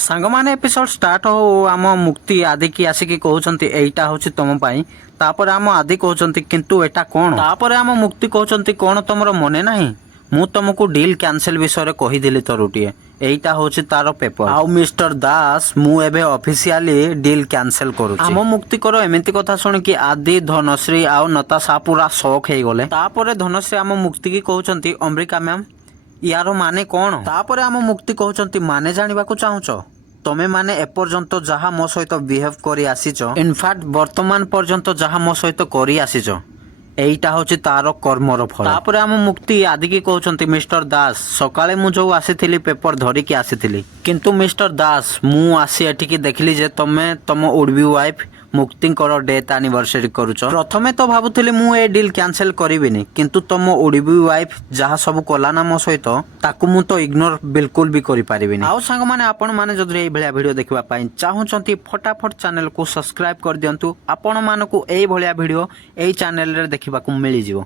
ସାଙ୍ଗମାନେ episode start ହଉ ଆମ ମୁକ୍ତି ଆଦିକି ଆସିକି କହୁଛନ୍ତି ଏଇଟା ହଉଛି ତମ ପାଇଁ। ତାପରେ ଆମ ଆଦି କହୁଛନ୍ତି କିନ୍ତୁ ଏଟା କଣ? ତାପରେ ଆମ ମୁକ୍ତି କହୁଛନ୍ତି କଣ ତମର ମନେ ନାହିଁ? ମୁଁ ତମକୁ ଡିଲ୍ କ୍ୟାନସେଲ ବିଷୟରେ କହିଥିଲି ଥରୁଟିଏ। ଏଇଟା ହଉଛି ତାର ପେପର। ଆଉ ମିଷ୍ଟର ଦାସ ମୁଁ ଏବେ ଅଫିସିଆଲି ଡିଲ୍ କ୍ୟାନସେଲ କରୁଛି। ଆମ ମୁକ୍ତିକର ଏମିତି କଥା ଶୁଣିକି ଆଦି ଧନଶ୍ରୀ ଆଉ ନତାଶା ପୁରା ସକ୍ ହେଇଗଲେ। ତାପରେ ଧନଶ୍ରୀ ଆମ ମୁକ୍ତିକି କହୁଛନ୍ତି ଅମ୍ବିକା ମ୍ୟାମ ୟାର ମାନେ କଣ? ତାପରେ ଆମ ମୁକ୍ତି କହୁଛନ୍ତି ମାନେ ଜାଣିବାକୁ ଚାହୁଁଛ? ତମେ ମାନେ ଏପର୍ଯ୍ୟନ୍ତ ଯାହା ମୋ ସହିତ ବିହେଭ୍ କରି ଆସିଛ, ଇନଫ୍ୟାକ୍ଟ ବର୍ତ୍ତମାନ ପର୍ଯ୍ୟନ୍ତ ଯାହା ମୋ ସହିତ କରି ଆସିଛ, ଏଇଟା ହଉଛି ତାର କର୍ମର ଫଳ। ତାପରେ ଆମ ମୁକ୍ତି ଆଦିକି କହୁଛନ୍ତି ମିଷ୍ଟର ଦାସ ସକାଳେ ମୁଁ ଯୋଉ ଆସିଥିଲି ପେପର ଧରିକି ଆସିଥିଲି, କିନ୍ତୁ ମିଷ୍ଟର ଦାସ ମୁଁ ଆସି ଏଠିକି ଦେଖିଲି ଯେ ତମେ ତମ ଉଡବି ୱାଇଫ ମୁକ୍ତିଙ୍କର ଡେଥ୍ ଆନିଭର୍ସରୀ କରୁଛ। ପ୍ରଥମେ ତ ଭାବୁଥିଲି ମୁଁ ଏ ଡିଲ୍ କ୍ୟାନସେଲ କରିବିନି, କିନ୍ତୁ ତମ ଉଡବି ୱାଇଫ ଯାହା ସବୁ କଲା ନା ମୋ ସହିତ ତାକୁ ମୁଁ ତ ଇଗ୍ନୋର ବିଲକୁଲ ବି କରିପାରିବିନି। ଆଉ ସାଙ୍ଗମାନେ ଆପଣମାନେ ଯଦି ଏଇଭଳିଆ ଭିଡ଼ିଓ ଦେଖିବା ପାଇଁ ଚାହୁଁଛନ୍ତି ଫଟାଫଟ ଚ୍ୟାନେଲକୁ ସବସ୍କ୍ରାଇବ କରିଦିଅନ୍ତୁ। ଆପଣମାନଙ୍କୁ ଏଇଭଳିଆ ଭିଡ଼ିଓ ଏଇ ଚ୍ୟାନେଲରେ ଦେଖିବାକୁ ମିଳିଯିବ।